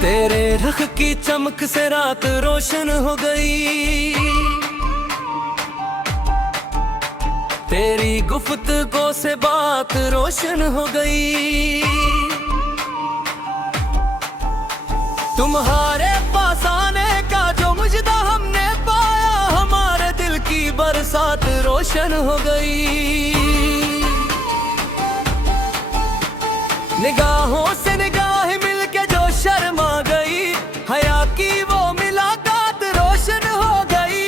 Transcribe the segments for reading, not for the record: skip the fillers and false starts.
तेरे रख की चमक से रात रोशन हो गई, तेरी गुफ्तगू से बात रोशन हो गई। तुम्हारे पास आने का जो मुजदा हमने पाया, हमारे दिल की बरसात रोशन हो गई। निगाहों से निगाह मिलके जो शर्मा गई, हया की वो मुलाकात रोशन हो गई।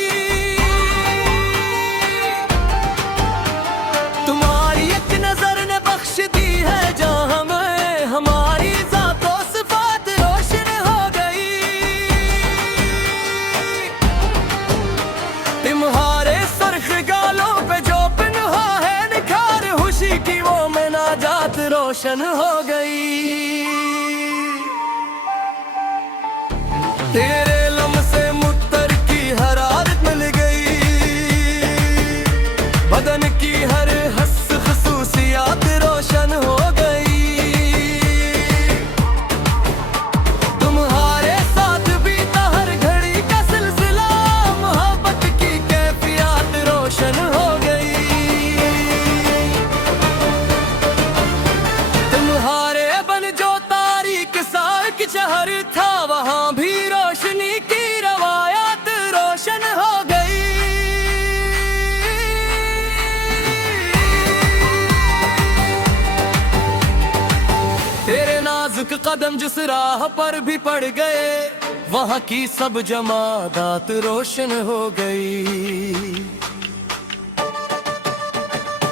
तुम्हारी एक नजर ने बख्श दी है जहां हमें, हमारी ज़ातो सिफ़ात रोशन हो गई। तुम्हारे सुर्ख गालों पे जो पिन्हा है निखार, खुशी की वो मुनाजात रोशन हो गई। तेरे लम्से मुत्तर की हरारत मिल गई, बदन की हर हस खुसूसियात रोशन हो गई। तुम्हारे साथ बीता हर घड़ी का सिलसिला, मोहब्बत की कैफियत रोशन हो गई। तुम्हारे बन जो तारीक साक शहर था, वहां भी रोशनी की रवायत रोशन हो गई। तेरे नाजुक कदम जिस राह पर भी पड़ गए, वहां की सब जमादात रोशन हो गई।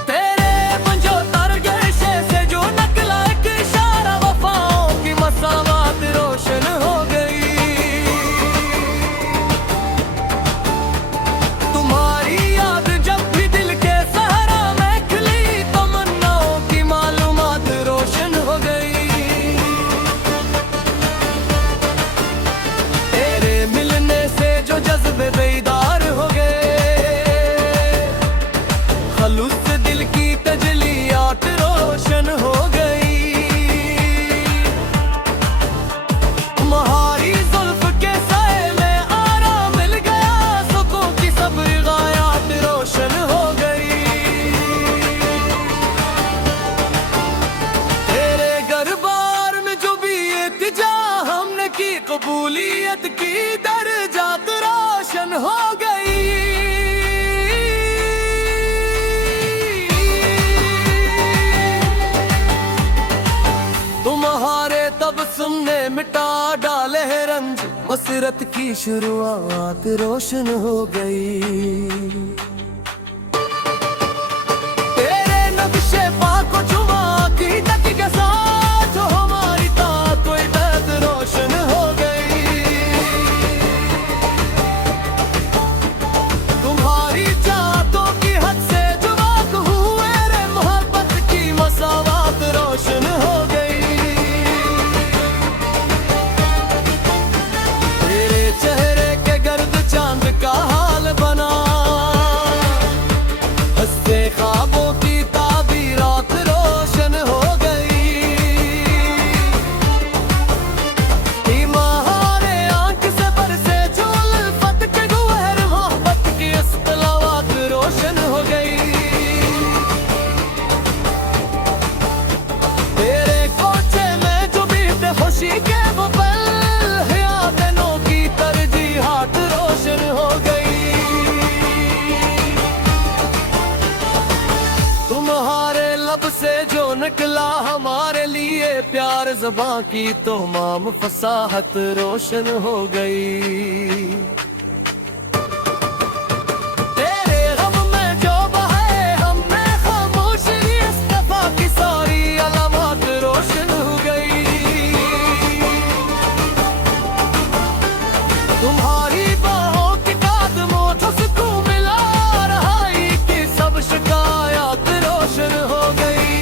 तेरे पंजो तरगशे से जो नकला एक इशारा, वफाओं की मसावत रोशन हो गई। तुम्हारी याद जब भी दिल के सहारा में खिली, तमन्नाओं की मालूमात रोशन हो गई। तेरे मिलने से जो जज्बे बेदार हो गए, खलूस दिल की तजलियात रोशन हो गई। तुम्हारी जुल्फ के साए में आराम मिल गया, सुकून की सब गायात रोशन हो गई। तेरे दरबार में जो भी इल्तिजा हमने की, कबूलियत की दर्जात रोशन हो गई। तुम्हारे तबस्सुम ने मिटा डाले रंज, मसरत की शुरुआत रोशन हो गई। तेरे नक्शे पाको चुमा की तक के साथ, हमारी तात इबादत रोशन हो गई। तुम्हारी चाहतों की हद से जुबाक हुए रे, मोहब्बत की मसावत रोशन हो गई। तेरे चेहरे के गर्द चांद का हाल बना, हंसते ख्वाबों की ताबीरात रोशन हो गई। इमाहारे आंख से बरसे जो उल्फत के गुहर, मोहब्बत की इस्तलावात रोशन हो गई। तेरे कोचे में जो बीते खुशी के वो पल, यादों की तरजीहात रोशन हो गई। तुम्हारे लब से जो निकला हमारे लिए प्यार, ज़बां की तमाम फसाहत रोशन हो गई। तेरे गम में जो बहे हमने खामोशी, इस्तिफ़ा की सारी अलामत रोशन हो गई। तुम्हारी बाहों के कदमों को सुकून मिला, रहाई की सब शिकायत रोशन हो गई।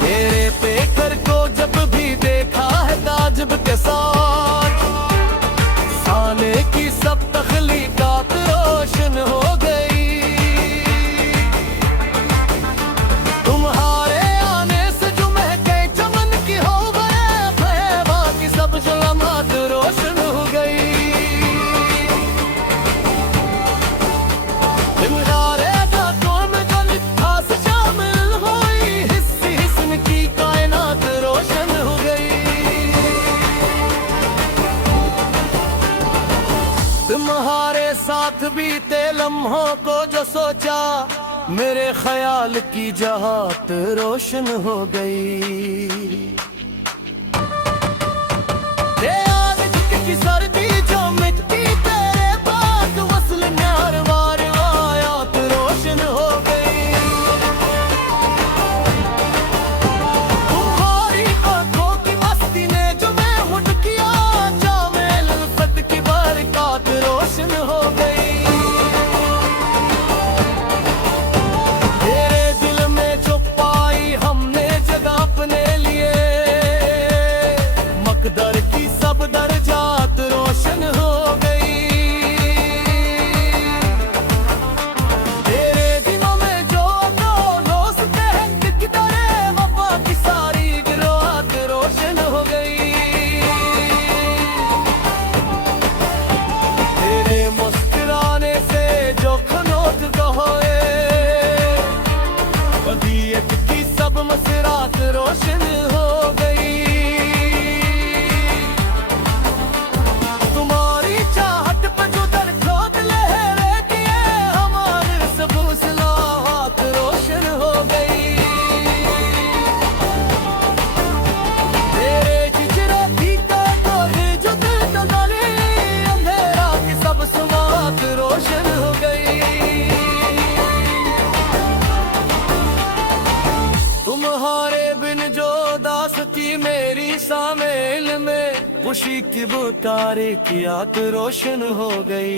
तेरे पेकर को जब भी देखा है ताजुब के साथ, लम्हों को जो सोचा, मेरे ख्याल की जहात रोशन हो गई। की सर्दी जो मिटती तेरे पास वसल न्यार वार आयात रोशन हो गई। तुम्हारी आंखों की मस्ती ने जो मैं मुट किया, जामेल उल्फत की बरकत रोशन हो गई। तेरे दिल में जो पाई हमने जगह अपने लिए, मकदर की सब दर्जात रोशन हो गई। तेरे दिलों में जो दो दोस्त हैं, किदरे वफा की सारी गिरोहात रोशन हो गई। तेरे मुस्कुराने से जो खनोत गहोए, कदियत की सब मसरात रोशन हो गई। तुम्हारे बिन जो दास्ती मेरी शामिल में, खुशी की बुतारे की आत रोशन हो गई।